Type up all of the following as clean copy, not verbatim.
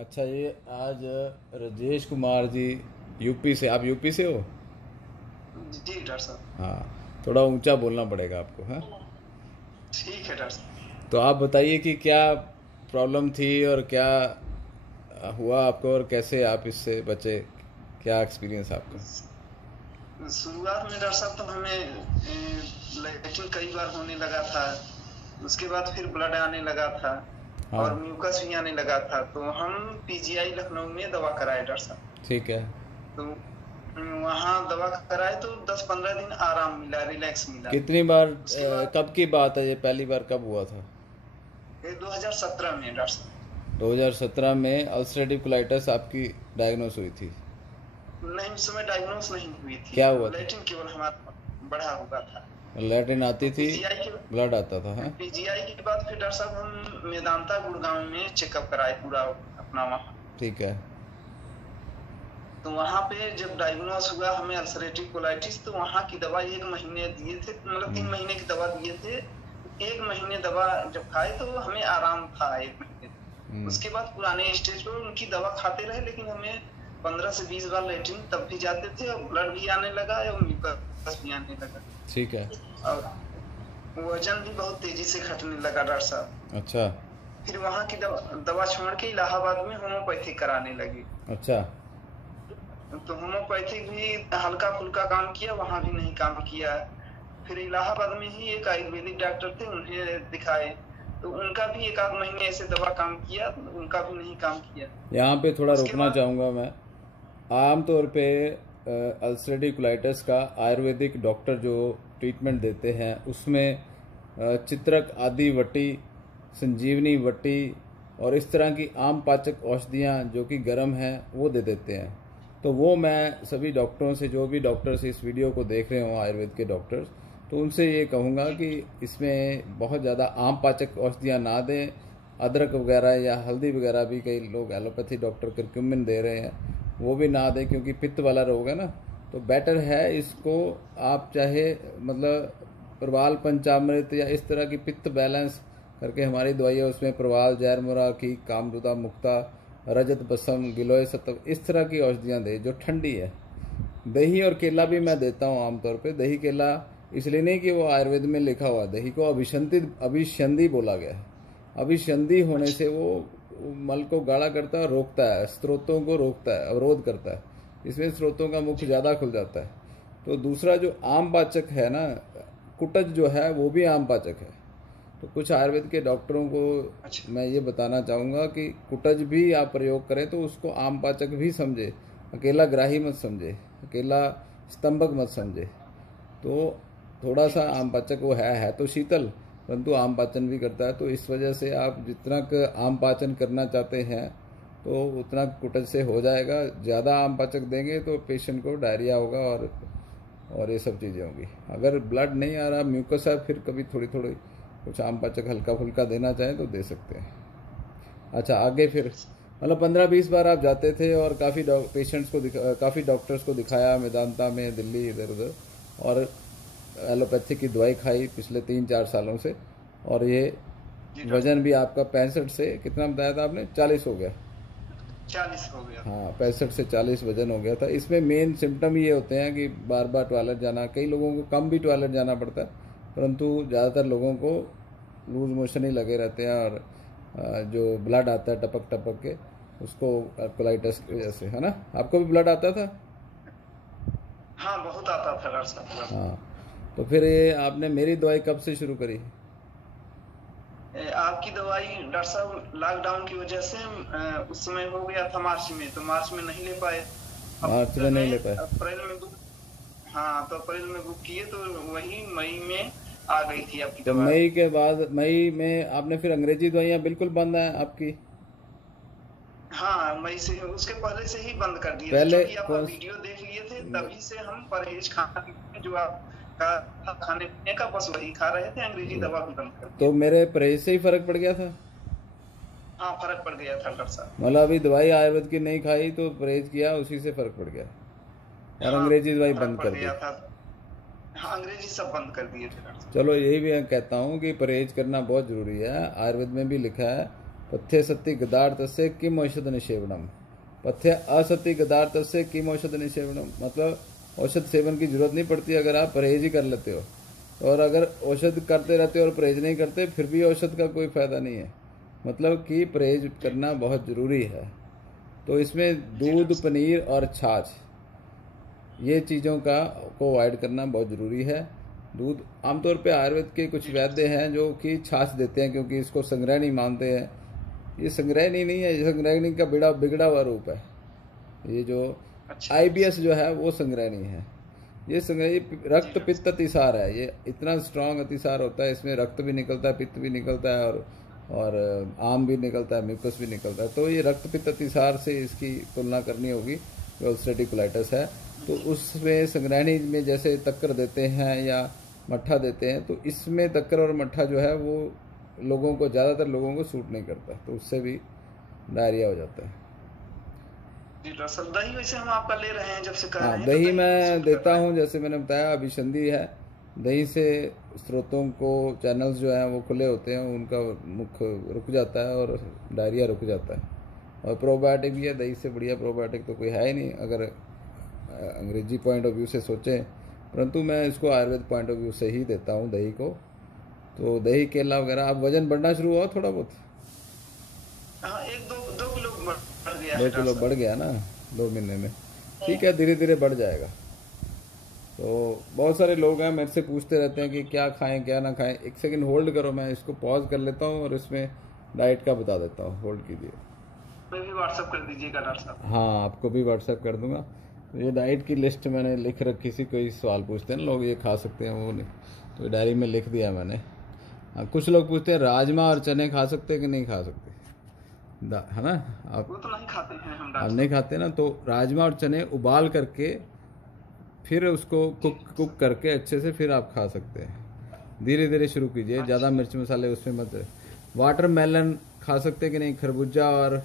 अच्छा, ये आज राजेश कुमार जी यूपी से, आप यूपी से हो? जी डॉक्टर साहब। हाँ, थोड़ा ऊंचा बोलना पड़ेगा आपको। हाँ, ठीक है डॉक्टर साहब। तो आप बताइए कि क्या प्रॉब्लम थी और क्या हुआ आपको और कैसे आप इससे बचे, क्या एक्सपीरियंस आपका? शुरुआत में डॉक्टर साहब तो हमें लैट्रिन कई बार होने लगा था। उसके बाद फिर ब्लड आने लगा था और हाँ, म्यूकस भी आने लगा था, तो हम पीजीआई लखनऊ में दवा कराए डॉक्टर साहब। ठीक है। तो वहाँ दवा कराए तो 10-15 दिन आराम मिला, रिलैक्स मिला। कितनी बार उसके बाद कब की बात है ये, पहली बार कब हुआ था? ये 2017 में डॉक्टर साहब। 2017 में अल्सरेटिव कोलाइटिस आपकी डायग्नोस हुई थी? नहीं, उस समय डायग्नोस नहीं हुई थी, क्या हुआ था? लैट्रिन केवल हमारा बढ़ा हुआ था। लैट्रिन आती तो थी, पीजीआई के ब्लड आता था? हाँ, पीजीआई के बाद फिर डॉक्टर साहब हम मेदांता गुड़गांव में चेकअप कराए पूरा अपना वहाँ। ठीक है। तो वहाँ पे जब डायग्नोस हुआ हमें अल्सरेटिव कोलाइटिस, तो वहाँ की दवा 1 महीने दिए थे, मतलब 3 महीने की दवा दिए थे। 1 महीने दवा जब खाए तो हमें आराम था 1 महीने। उसके बाद पुराने स्टेज पर उनकी दवा खाते रहे, लेकिन हमें 15 से 20 बार लैट्रिन तब भी जाते थे और ब्लड भी आने लगा और म्यूकस भी आने लगा। ठीक है। और वजन भी बहुत तेजी से घटने लगा डॉक्टर साहब। अच्छा। फिर वहाँ की दवा छोड़ के इलाहाबाद में होम्योपैथिक कराने लगे। अच्छा। तो होम्योपैथिक भी हल्का फुल्का काम किया, वहाँ भी नहीं काम किया। फिर इलाहाबाद में ही एक आयुर्वेदिक डॉक्टर थे, उन्हें दिखाए तो उनका भी 1 आध महीने ऐसे दवा काम किया, उनका भी नहीं काम किया। यहाँ पे थोड़ा उसके रुकना बाद चाहूँगा मैं। आमतौर पे अल्सरेटिव कोलाइटिस का आयुर्वेदिक डॉक्टर जो ट्रीटमेंट देते हैं उसमें चित्रक आदि वटी, संजीवनी वटी और इस तरह की आम पाचक औषधियाँ जो कि गर्म हैं वो दे देते हैं। तो वो मैं सभी डॉक्टरों से, जो भी डॉक्टर्स इस वीडियो को देख रहे हों आयुर्वेद के डॉक्टर्स, तो उनसे ये कहूँगा जी कि इसमें बहुत ज़्यादा आम पाचक औषधियाँ ना दें। अदरक वगैरह या हल्दी वगैरह भी कई लोग एलोपैथी डॉक्टर करक्यूमिन दे रहे हैं, वो भी ना दें क्योंकि पित्त वाला रोग है ना। तो बेटर है इसको आप चाहे मतलब प्रवाल पंचामृत या इस तरह की पित्त बैलेंस करके हमारी दवाइयाँ, उसमें प्रवाल, जैरमुरा की, कामदुदा मुक्ता, रजत बसम, गिलोय सत्व, इस तरह की औषधियाँ दे जो ठंडी है। दही और केला भी मैं देता हूँ आमतौर पे। दही केला इसलिए नहीं कि वो आयुर्वेद में लिखा हुआ, दही को अभिसंधि बोला गया है। अभिसंधि होने अच्छा। से वो मल को गाढ़ा करता है और रोकता है, स्रोतों को रोकता है, अवरोध करता है। इसमें स्रोतों का मुख जी। ज़्यादा खुल जाता है। तो दूसरा जो आम पाचक है ना, कुटज जो है वो भी आम पाचक है। तो कुछ आयुर्वेद के डॉक्टरों को अच्छा। मैं ये बताना चाहूँगा कि कुटज भी आप प्रयोग करें तो उसको आम पाचक भी समझे, अकेला ग्राही मत समझे, अकेला स्तंभक मत समझे। तो थोड़ा सा ठीक है। आम पाचक वो है तो शीतल, परंतु आम पाचन भी करता है। तो इस वजह से आप जितना आम पाचन करना चाहते हैं तो उतना कुटज से हो जाएगा। ज़्यादा आम पाचक देंगे तो पेशेंट को डायरिया होगा और ये सब चीज़ें होंगी। अगर ब्लड नहीं आ रहा, म्यूकस है, फिर कभी थोड़ी थोड़ी कुछ आम पाचक हल्का फुल्का देना चाहें तो दे सकते हैं। अच्छा, आगे फिर मतलब 15-20 बार आप जाते थे और काफ़ी डॉक्टर्स को दिखाया, मेदांता में, दिल्ली, इधर उधर, और एलोपैथी की दवाई खाई पिछले 3-4 सालों से। और ये जी डॉक्टर वजन साहब। भी आपका 65 से कितना बताया था आपने, 40 हो गया? 40 हो गया। हाँ, 65 से 40 वजन हो गया था। इसमें मेन सिम्टम ये होते हैं कि बार बार टॉयलेट जाना, कई लोगों को कम भी टॉयलेट जाना पड़ता है, परंतु ज़्यादातर लोगों को लूज मोशन ही लगे रहते हैं और जो ब्लड आता है टपक टपक के, उसको कोलाइटिस की वजह से, है ना? आपको भी ब्लड आता था? हाँ, बहुत आता था डॉक्टर साहब ब्लड। हाँ। तो फिर ये आपने मेरी दवाई कब से शुरू करी? आपकी दवाई डॉक्टर साहब लॉकडाउन की वजह से उस समय हो गया था मार्च में, तो मार्च में नहीं ले पाए। मार्च में अप्रैल नहीं ले में पाए? अप्रैल में बुक हाँ, तो अप्रैल में बुक किए तो वही मई में आ गई थी आपकी तो दवा। मई के बाद, मई में आपने फिर अंग्रेजी दवाइयाँ बिल्कुल बंद है आपकी? हाँ, मई से, उसके पहले से ही बंद कर दिए थे, पहले क्योंकि आपका कौन? वीडियो देख लिए थे, तभी से हम परहेज खाना पीने जो आपका था खाने पीने का, बस वही खा रहे थे, अंग्रेजी दवा भी बंद कर तो दिए। मेरे परहेज से ही फर्क पड़ गया था? हाँ, फर्क पड़ गया था डॉक्टर साहब। मतलब अभी दवाई आयुर्वेद की नहीं खाई तो परहेज किया, उसी से फर्क पड़ गया और हाँ, अंग्रेजी दवाई फर्क बंद पड़ कर दी? गया था। हाँ, अंग्रेजी सब बंद कर दिए थे डॉक्टर साहब। चलो, यही भी मैं कहता हूँ कि परहेज करना बहुत ज़रूरी है। आयुर्वेद में भी लिखा है पथ्य सति गदार तस्य किम औषध निषेवनम, पथ्य असति गदार तस्य किम औषध निषेवनम, मतलब औषध सेवन की जरूरत नहीं पड़ती अगर आप परहेज ही कर लेते हो, और अगर औषध करते रहते हो और परहेज नहीं करते फिर भी औषध का कोई फायदा नहीं है, मतलब कि परहेज करना बहुत ज़रूरी है। तो इसमें दूध, पनीर और छाछ, ये चीज़ों का को अवॉइड करना बहुत ज़रूरी है। दूध, आमतौर पे आयुर्वेद के कुछ वैद्य हैं जो कि छाछ देते हैं क्योंकि इसको संग्रहणी मानते हैं। ये संग्रहणी नहीं है, ये संग्रहणी का बिगड़ा हुआ रूप है। ये जो IBS जो है वो संग्रहणी है। ये संग्रहणी रक्त पित्त अतिसार है, ये इतना स्ट्रांग अतिसार होता है, इसमें रक्त भी निकलता है, पित्त भी निकलता है और आम भी निकलता है, म्यूकस भी निकलता है। तो ये रक्त पित्त अतिसार से इसकी तुलना करनी होगी जो अल्सरेटिव कोलाइटिस है। तो उसमें संग्रहणी में जैसे तक्कर देते हैं या मट्ठा देते हैं, तो इसमें तक्कर और मट्ठा जो है वो लोगों को, ज़्यादातर लोगों को सूट नहीं करता, तो उससे भी डायरिया हो जाता है। दही वैसे हम आपका ले रहे हैं जब से कर रहे हैं, दही मैं देता हूँ, जैसे मैंने बताया अभिसंधि है, दही से स्रोतों को, चैनल्स जो हैं वो खुले होते हैं, उनका मुख रुक जाता है और डायरिया रुक जाता है। और प्रोबायोटिक भी है, दही से बढ़िया प्रोबायोटिक तो कोई है ही नहीं अगर अंग्रेजी पॉइंट ऑफ व्यू से सोचें, परंतु मैं इसको आयुर्वेद पॉइंट ऑफ व्यू से ही देता हूँ दही को। तो दही, केला वगैरह। अब वजन बढ़ना शुरू हुआ थोड़ा बहुत? हाँ, 1-2 किलो बढ़ गया, 2 किलो बढ़ गया ना 2 महीने में, ठीक है, धीरे धीरे बढ़ जाएगा। तो बहुत सारे लोग हैं मेरे से पूछते रहते हैं कि क्या खाएं क्या ना खाएं। एक सेकंड होल्ड करो, मैं इसको पॉज कर लेता हूँ और इसमें डाइट का बता देता हूँ, होल्ड कीजिए। मैं भी व्हाट्सएप कर दीजिएगा डॉक्टर साहब। हाँ, आपको भी व्हाट्सएप कर दूंगा। ये डाइट की लिस्ट मैंने लिख रखी थी, कोई सवाल पूछते हैं लोग ये खा सकते हैं वो नहीं, तो डायरी में लिख दिया मैंने। कुछ लोग पूछते हैं राजमा और चने खा सकते हैं कि नहीं खा सकते, है ना? आप वो तो नहीं खाते हैं हम, आप नहीं खाते ना, तो राजमा और चने उबाल करके फिर उसको कुक करके अच्छे से फिर आप खा सकते हैं। धीरे धीरे शुरू कीजिए, ज़्यादा मिर्च मसाले उसमें मत। वाटरमेलन खा सकते हैं कि नहीं, खरबूजा और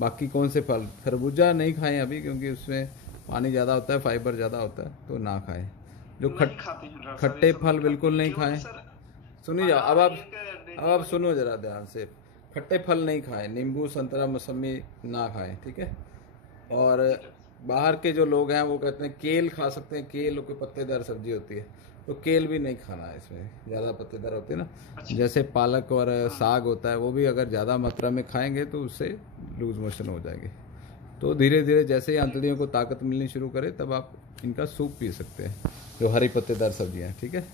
बाकी कौन से फल? खरबूजा नहीं खाएं अभी क्योंकि उसमें पानी ज़्यादा होता है, फाइबर ज़्यादा होता है, तो ना खाएं। जो खट्टे फल बिल्कुल नहीं खाएं। सुनिए, अब आप सुनो जरा ध्यान से। खट्टे फल नहीं खाएं, नींबू, संतरा, मौसमी ना खाएं, ठीक है? और बाहर के जो लोग हैं वो कहते हैं केल खा सकते हैं, केल कोई पत्तेदार सब्जी होती है, तो केल भी नहीं खाना है, इसमें ज़्यादा पत्तेदार होती है ना। जैसे पालक और साग होता है, वो भी अगर ज़्यादा मात्रा में खाएंगे तो उससे लूज मोशन हो जाएगी। तो धीरे धीरे जैसे ही आंतड़ियों को ताकत मिलनी शुरू करे तब आप इनका सूप पी सकते हैं, जो हरी पत्तेदार सब्जियाँ, ठीक है?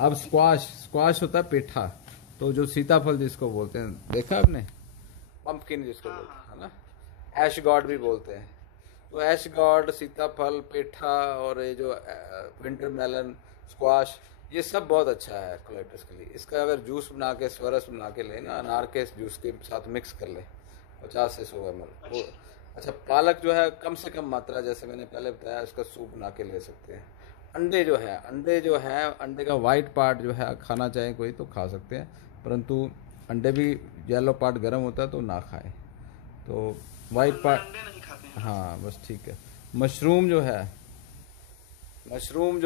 अब स्क्वाश होता है पेठा, तो जो सीताफल जिसको बोलते हैं, देखा आपने? पंपकिन जिसको बोलते हैं, है ना? ऐश गॉड भी बोलते हैं। तो ऐश गॉड, सीताफल, पेठा और ये जो विंटर मेलन, स्क्वाश, ये सब बहुत अच्छा है कोलाइटिस के लिए। इसका अगर जूस बना के, स्वरस बना के लेना, अनार के जूस के साथ मिक्स कर ले 50 से 100 ml। अच्छा, पालक जो है कम से कम मात्रा, जैसे मैंने पहले बताया, इसका सूप बना के ले सकते हैं। अंडे जो है अंडे का वाइट पार्ट जो है खाना चाहे कोई तो खा सकते हैं, परंतु अंडे भी येलो पार्ट गर्म होता है तो ना खाएं। तो वाइट पार्ट, हाँ बस ठीक है। मशरूम जो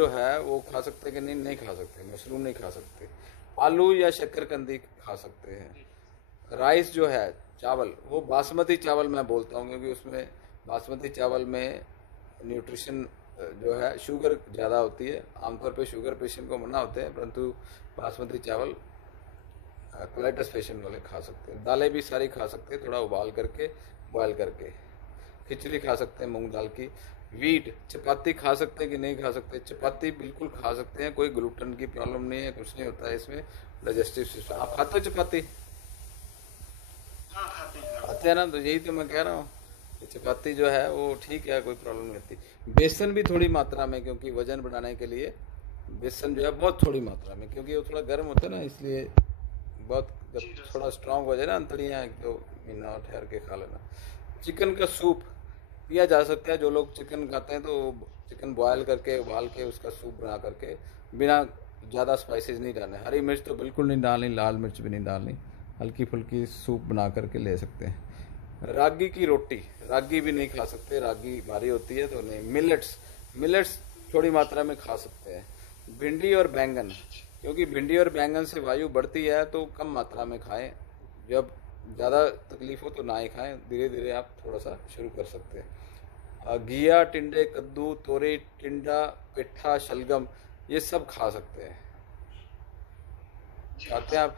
है वो खा सकते हैं कि नहीं खा सकते, मशरूम नहीं खा सकते। आलू या शक्करकंदी खा सकते हैं। राइस जो है, चावल, वो बासमती चावल मैं बोलता हूँ क्योंकि उसमें बासमती चावल में न्यूट्रिशन जो है, शुगर ज़्यादा होती है। आमतौर पे शुगर पेशेंट को मना होते हैं, परंतु बासमती चावल कोलाइटिस पेशेंट वाले खा सकते हैं। दालें भी सारी खा सकते हैं, थोड़ा उबाल करके, बॉयल करके। खिचड़ी खा सकते हैं मूंग दाल की। वीट, चपाती खा सकते हैं कि नहीं खा सकते? चपाती बिल्कुल खा सकते हैं, कोई ग्लूटेन की प्रॉब्लम नहीं है, कुछ नहीं होता है इसमें। डाइजेस्टिव सिस्टम, आप खाते हो चपाती? खाते हैं ना, तो यही तो मैं कह रहा हूँ, चपाती जो है वो ठीक है, कोई प्रॉब्लम नहीं होती। बेसन भी थोड़ी मात्रा में, क्योंकि वजन बढ़ाने के लिए बेसन जो है बहुत थोड़ी मात्रा में, क्योंकि वो थोड़ा गर्म होता है ना, इसलिए बहुत, जब थोड़ा स्ट्रांग हो जाए ना अंतड़ियाँ, 1-2 महीना ठहर के खा लेना। चिकन का सूप पिया जा सकता है। जो लोग चिकन खाते हैं तो चिकन बॉयल करके, उबाल के उसका सूप बना करके, बिना ज़्यादा स्पाइसेस नहीं डालने, हरी मिर्च तो बिल्कुल नहीं डालनी, लाल मिर्च भी नहीं डालनी, हल्की फुल्की सूप बना करके ले सकते हैं। रागी की रोटी, रागी भी नहीं खा सकते, रागी भारी होती है तो नहीं। मिलेट्स थोड़ी मात्रा में खा सकते हैं। भिंडी और बैंगन, क्योंकि भिंडी और बैंगन से वायु बढ़ती है तो कम मात्रा में खाएं। जब ज़्यादा तकलीफ हो तो ना ही खाएं, धीरे धीरे आप थोड़ा सा शुरू कर सकते हैं। घिया, टिंडे, कद्दू, तोरी, टिंडा, पेठा, शलगम, ये सब खा सकते हैं। जी खाते हैं आप?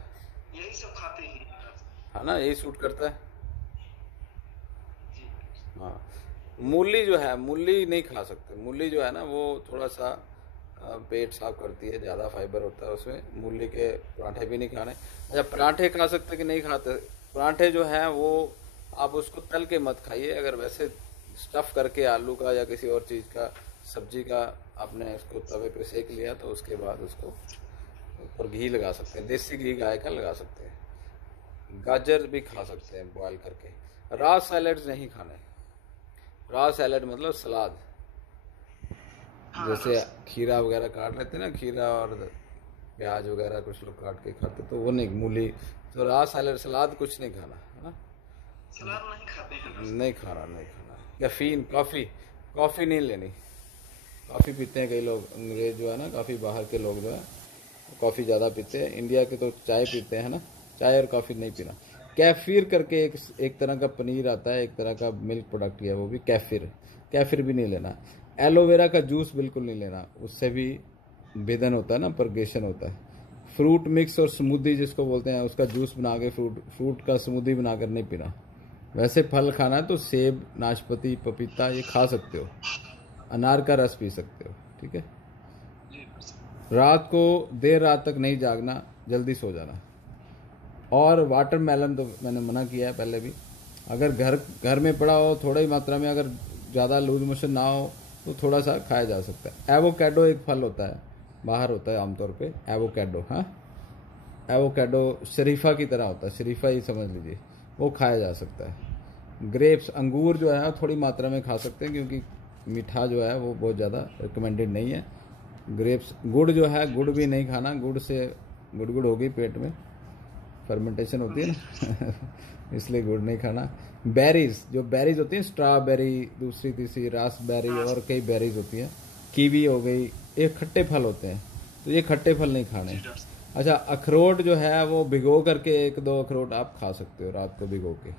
यही सब खाते हैं। है ना, यही सूट करता है। जी हाँ, मूली जो है, मूली नहीं खा सकते। मूली जो है ना वो थोड़ा सा पेट साफ करती है, ज़्यादा फाइबर होता है उसमें। मूली के पराठे भी नहीं खाने। अच्छा, पराठे खा सकते कि नहीं खाते? पराठे जो हैं वो आप उसको तल के मत खाइए। अगर वैसे स्टफ़ करके आलू का या किसी और चीज़ का, सब्जी का आपने उसको तवे पे सेक लिया तो उसके बाद उसको ऊपर घी लगा सकते हैं, देसी घी गाय का लगा सकते हैं। गाजर भी खा सकते हैं बॉयल करके। रॉ सैलड्स नहीं खाने। रॉ सैलड मतलब सलाद, हाँ जैसे खीरा वगैरह काट लेते हैं ना, खीरा और प्याज वगैरह कुछ लोग काट के खाते, तो वो नहीं, मूली। तो रॉ सैलड, सलाद कुछ नहीं खाना, है ना। सलाद नहीं खाते हैं। नहीं खाना, नहीं खाना। कैफीन, कॉफ़ी, कॉफ़ी नहीं लेनी। कॉफ़ी पीते हैं कई लोग, अंग्रेज जो है ना, काफ़ी बाहर के लोग जो है कॉफ़ी ज़्यादा पीते हैं। इंडिया के तो चाय पीते हैं ना, चाय और कॉफ़ी नहीं पीना। कैफिर करके एक तरह का पनीर आता है, एक तरह का मिल्क प्रोडक्ट है, वो भी कैफिर। कैफिर भी नहीं लेना। एलोवेरा का जूस बिल्कुल नहीं लेना, उससे भी भेदन होता है ना, परगेशन होता है। फ्रूट मिक्स और स्मूदी जिसको बोलते हैं, उसका जूस बना के, फ्रूट का स्मूदी बनाकर नहीं पीना। वैसे फल खाना है तो सेब, नाशपाती, पपीता ये खा सकते हो। अनार का रस पी सकते हो, ठीक है। रात को देर रात तक नहीं जागना, जल्दी सो जाना। और वाटरमेलन तो मैंने मना किया है पहले भी। अगर घर में पड़ा हो थोड़ा ही मात्रा में, अगर ज़्यादा लूज मोशन ना हो तो थोड़ा सा खाया जा सकता है। एवोकेडो एक फल होता है, बाहर होता है आमतौर पे एवोकेडो। हाँ, एवोकेडो शरीफा की तरह होता है, शरीफा ही समझ लीजिए, वो खाया जा सकता है। ग्रेप्स, अंगूर जो है थोड़ी मात्रा में खा सकते हैं, क्योंकि मीठा जो है वो बहुत ज़्यादा रिकमेंडेड नहीं है। ग्रेप्स, गुड़ जो है, गुड़ भी नहीं खाना। गुड़ से गुड़गुड़ होगी पेट में, फर्मेंटेशन होती है ना इसलिए गुड़ नहीं खाना। बेरीज, जो बेरीज होती हैं, स्ट्रॉबेरी, दूसरी तीसरी रासबेरी और कई बेरीज होती हैं, कीवी हो गई, ये खट्टे फल होते हैं, तो ये खट्टे फल नहीं खाने। अच्छा, अखरोट जो है वो भिगो करके, एक दो अखरोट आप खा सकते हो रात को भिगो के,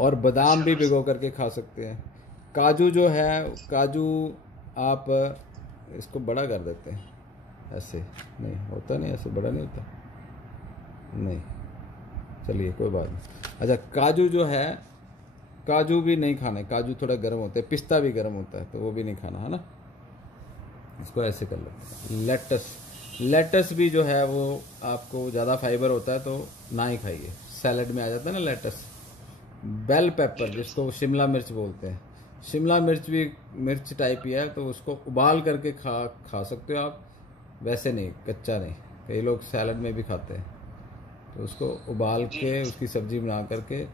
और बादाम भी भिगो करके खा सकते हैं। काजू जो है, काजू आप इसको बड़ा कर देते हैं, ऐसे नहीं होता, नहीं ऐसे बड़ा नहीं होता, नहीं, चलिए कोई बात नहीं। अच्छा, काजू जो है, काजू भी नहीं खाने, काजू थोड़ा गर्म होते हैं। पिस्ता भी गर्म होता है, तो वो भी नहीं खाना, है ना। इसको ऐसे कर लेते हैं। लेटस भी जो है वो आपको ज़्यादा फाइबर होता है, तो ना ही खाइए, सैलड में आ जाता है ना लेटस। बेल पेपर, जिसको शिमला मिर्च बोलते हैं, शिमला मिर्च भी मिर्च टाइप ही है, तो उसको उबाल करके खा सकते हो आप, वैसे नहीं, कच्चा नहीं। कई लोग सैलड में भी खाते हैं, तो उसको उबाल के उसकी सब्जी बना करके।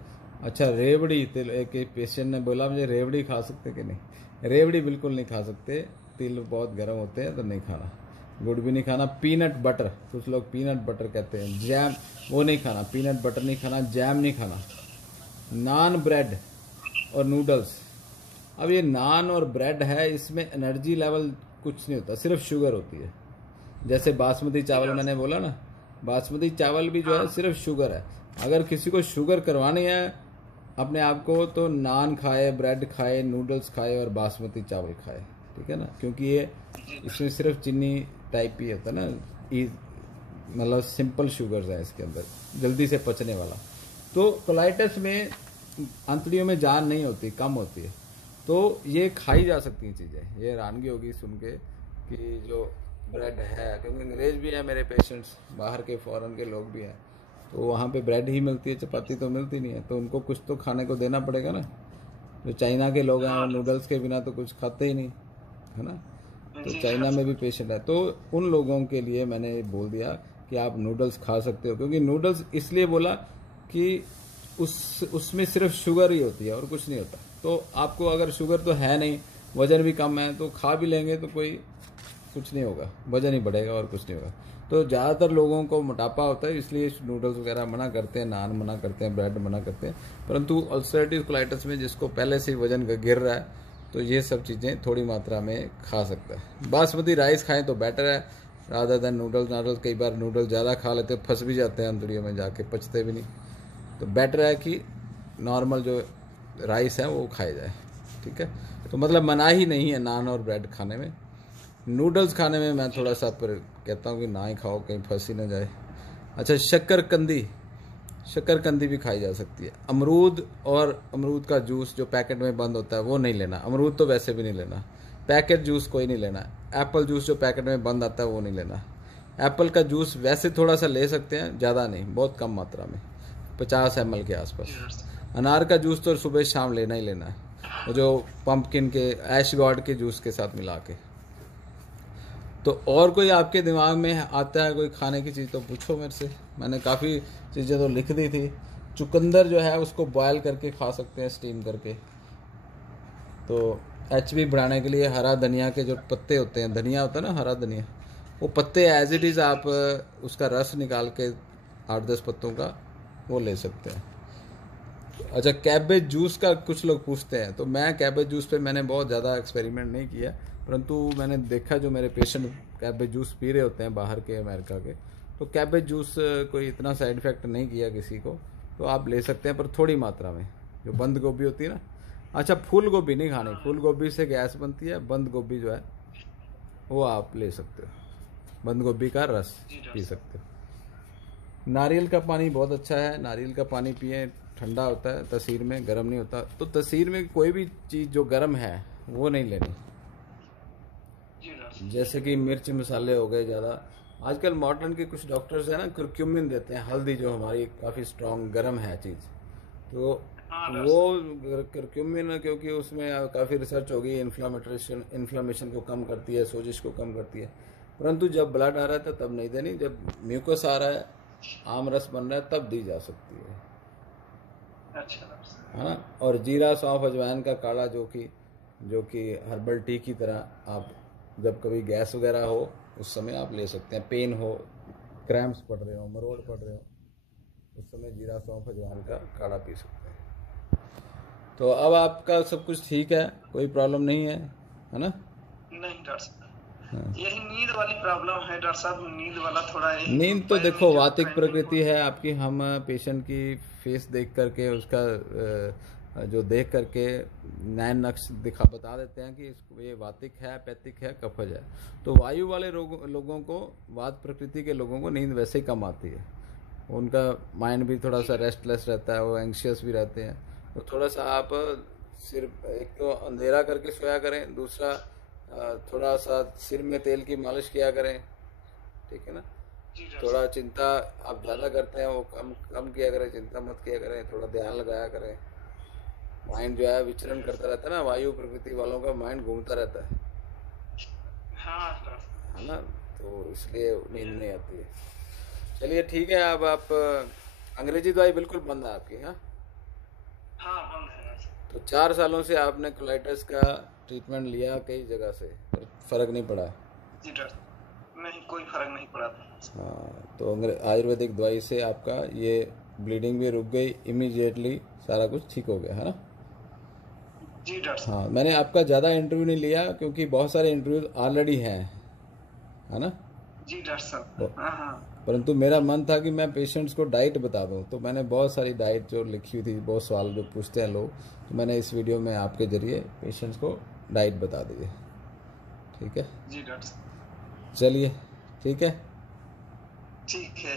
अच्छा, रेवड़ी, एक पेशेंट ने बोला मुझे, रेवड़ी खा सकते कि नहीं? रेवड़ी बिल्कुल नहीं खा सकते, तिल बहुत गर्म होते हैं, तो नहीं खाना। गुड़ भी नहीं खाना। पीनट बटर, कुछ लोग पीनट बटर कहते हैं, जैम, वो नहीं खाना। पीनट बटर नहीं खाना, जैम नहीं खाना। नान, ब्रेड और नूडल्स। अब ये नान और ब्रेड है, इसमें एनर्जी लेवल कुछ नहीं होता, सिर्फ शुगर होती है। जैसे बासमती चावल मैंने बोला ना, बासमती चावल भी जो है सिर्फ शुगर है। अगर किसी को शुगर करवानी है अपने आप को, तो नान खाए, ब्रेड खाए, नूडल्स खाए और बासमती चावल खाए, ठीक है ना। क्योंकि ये इसमें सिर्फ चीनी टाइप ही होता है ना, मतलब सिंपल शुगर्स है इसके अंदर, जल्दी से पचने वाला। तो कोलाइटिस में आंतड़ियों में जान नहीं होती, कम होती है, तो ये खाई जा सकती चीज़ें। ये हैरानगी होगी सुन के कि जो ब्रेड है, क्योंकि अंग्रेज भी है मेरे पेशेंट्स, बाहर के फॉरेन के लोग भी हैं, तो वहाँ पे ब्रेड ही मिलती है, चपाती तो मिलती नहीं है, तो उनको कुछ तो खाने को देना पड़ेगा ना। जो चाइना के लोग हैं वो नूडल्स के बिना तो कुछ खाते ही नहीं, है ना। तो चाइना में भी पेशेंट है, तो उन लोगों के लिए मैंने बोल दिया कि आप नूडल्स खा सकते हो। क्योंकि नूडल्स इसलिए बोला कि उसमें सिर्फ शुगर ही होती है और कुछ नहीं होता। तो आपको अगर शुगर तो है नहीं, वजन भी कम है, तो खा भी लेंगे तो कोई कुछ नहीं होगा, वजन ही बढ़ेगा और कुछ नहीं होगा। तो ज़्यादातर लोगों को मोटापा होता है, इसलिए नूडल्स वगैरह मना करते हैं, नान मना करते हैं, ब्रेड मना करते हैं। परंतु अल्सरेटिव कोलाइटिस में जिसको पहले से ही वजन गिर रहा है, तो ये सब चीज़ें थोड़ी मात्रा में खा सकता है। बासमती राइस खाएं तो बेटर है रादर देन नूडल्स। कई बार नूडल्स ज़्यादा खा लेते हैं, फंस भी जाते हैं अंतड़ियों में जाके, पचते भी नहीं। तो बेटर है कि नॉर्मल जो राइस है वो खाया जाए, ठीक है। तो मतलब मना ही नहीं है नान और ब्रेड खाने में। नूडल्स खाने में मैं थोड़ा सा पर कहता हूँ कि ना ही खाओ, कहीं फंस ही ना जाए। अच्छा, शक्करकंदी भी खाई जा सकती है। अमरूद और अमरूद का जूस जो पैकेट में बंद होता है वो नहीं लेना। अमरूद तो वैसे भी नहीं लेना। पैकेट जूस कोई नहीं लेना। एप्पल जूस जो पैकेट में बंद आता है वो नहीं लेना। एप्पल का जूस वैसे थोड़ा सा ले सकते हैं, ज़्यादा नहीं, बहुत कम मात्रा में, 50 ml के आसपास। अनार का जूस तो सुबह शाम लेना ही लेना है, वो जो पंपकिन के ऐश गॉड के जूस के साथ मिला के। तो और कोई आपके दिमाग में आता है कोई खाने की चीज़ तो पूछो मेरे से। मैंने काफ़ी चीज़ें तो लिख दी थी। चुकंदर जो है उसको बॉयल करके खा सकते हैं, स्टीम करके। तो एचबी बढ़ाने के लिए हरा धनिया के जो पत्ते होते हैं, धनिया होता है ना, हरा धनिया, वो पत्ते एज इट इज़ आप उसका रस निकाल के 8-10 पत्तों का वो ले सकते हैं। अच्छा, कैबेज जूस का कुछ लोग पूछते हैं, तो मैं कैबेज जूस पे मैंने बहुत ज़्यादा एक्सपेरिमेंट नहीं किया, परंतु मैंने देखा जो मेरे पेशेंट कैबेज जूस पी रहे होते हैं बाहर के, अमेरिका के, तो कैबेज जूस कोई इतना साइड इफेक्ट नहीं किया किसी को, तो आप ले सकते हैं, पर थोड़ी मात्रा में। जो बंद गोभी होती है ना, अच्छा फूल गोभी नहीं खानी, फूल गोभी से गैस बनती है। बंद गोभी जो है वो आप ले सकते हो, बंद गोभी का रस पी सकते हो। नारियल का पानी बहुत अच्छा है, नारियल का पानी पिए, ठंडा होता है, तसीर में गर्म नहीं होता। तो तसीर में कोई भी चीज़ जो गर्म है वो नहीं लेनी, जैसे कि मिर्च मसाले हो गए ज़्यादा। आजकल मॉडर्न के कुछ डॉक्टर्स हैं ना, कुरक्यूमिन देते हैं, हल्दी जो हमारी काफ़ी स्ट्रॉन्ग गर्म है चीज़, तो वो कुरक्यूमिन, क्योंकि उसमें काफ़ी रिसर्च होगी, इन्फ्लामेशन को कम करती है, सोजिश को कम करती है। परंतु जब ब्लड आ रहा है तब नहीं देनी, जब म्यूकस आ रहा है, आम रस बन रहा है, तब दी जा सकती है। अच्छा है ना। और जीरा, सौंफ, अजवाइन का काढ़ा जो कि हर्बल टी की तरह, आप जब कभी गैस वगैरह हो उस समय आप ले सकते हैं। पेन हो, क्रैम्प्स पड़ रहे हो, मरोड़ पड़ रहे हो, उस समय जीरा, सौंफ, अजवाइन का काढ़ा पी सकते हैं। तो अब आपका सब कुछ ठीक है, कोई प्रॉब्लम नहीं है ना? नहीं डॉक्टर साहब, यही नींद वाली प्रॉब्लम है डॉक्टर साहब, नींद वाला थोड़ा नींद तो देखो वातिक प्रकृति है आपकी। हम पेशेंट की फेस देख करके, उसका जो देख करके नैन नक्श बता देते हैं कि ये वातिक है, पैथिक है, कफज है। तो वायु वाले लोगों को, वात प्रकृति के लोगों को नींद वैसे ही कम आती है, उनका माइंड भी थोड़ा सा रेस्टलेस रहता है, वो एंग्शियस भी रहते हैं। तो थोड़ा सा आप सिर्फ एक तो अंधेरा करके सोया करें, दूसरा थोड़ा सा सिर में तेल की मालिश किया करें, ठीक है ना। थोड़ा चिंता आप ज़्यादा करते हैं वो कम किया करें, चिंता मत किया करें, थोड़ा ध्यान लगाया करें। माइंड जो है विचरण करता रहता है ना, वायु प्रकृति वालों का माइंड घूमता रहता है, है ना, तो इसलिए नींद नहीं आती है। चलिए ठीक है। अब आप अंग्रेजी दवाई बिल्कुल बंद है आपकी? हाँ बंद है। तो 4 सालों से आपने कोलाइटिस का ट्रीटमेंट लिया कई जगह से, फर्क नहीं पड़ा? जी डॉक्टर, नहीं कोई फर्क नहीं पड़ा था। हाँ, तो आयुर्वेदिक दवाई से आपका ये ब्लीडिंग भी रुक गई, इमीडिएटली सारा कुछ ठीक हो गया, है ना? जी डॉक्टर। हाँ, मैंने आपका ज़्यादा इंटरव्यू नहीं लिया क्योंकि बहुत सारे इंटरव्यू ऑलरेडी हैं, है ना? जी डॉक्टर साहब। हाँ। परंतु मेरा मन था कि मैं पेशेंट्स को डाइट बता दूं, तो मैंने बहुत सारी डाइट जो लिखी हुई थी, बहुत सवाल जो पूछते हैं लोग, तो मैंने इस वीडियो में आपके जरिए पेशेंट्स को डाइट बता दी है। ठीक है जी डॉक्टर। चलिए ठीक है। ठीक है।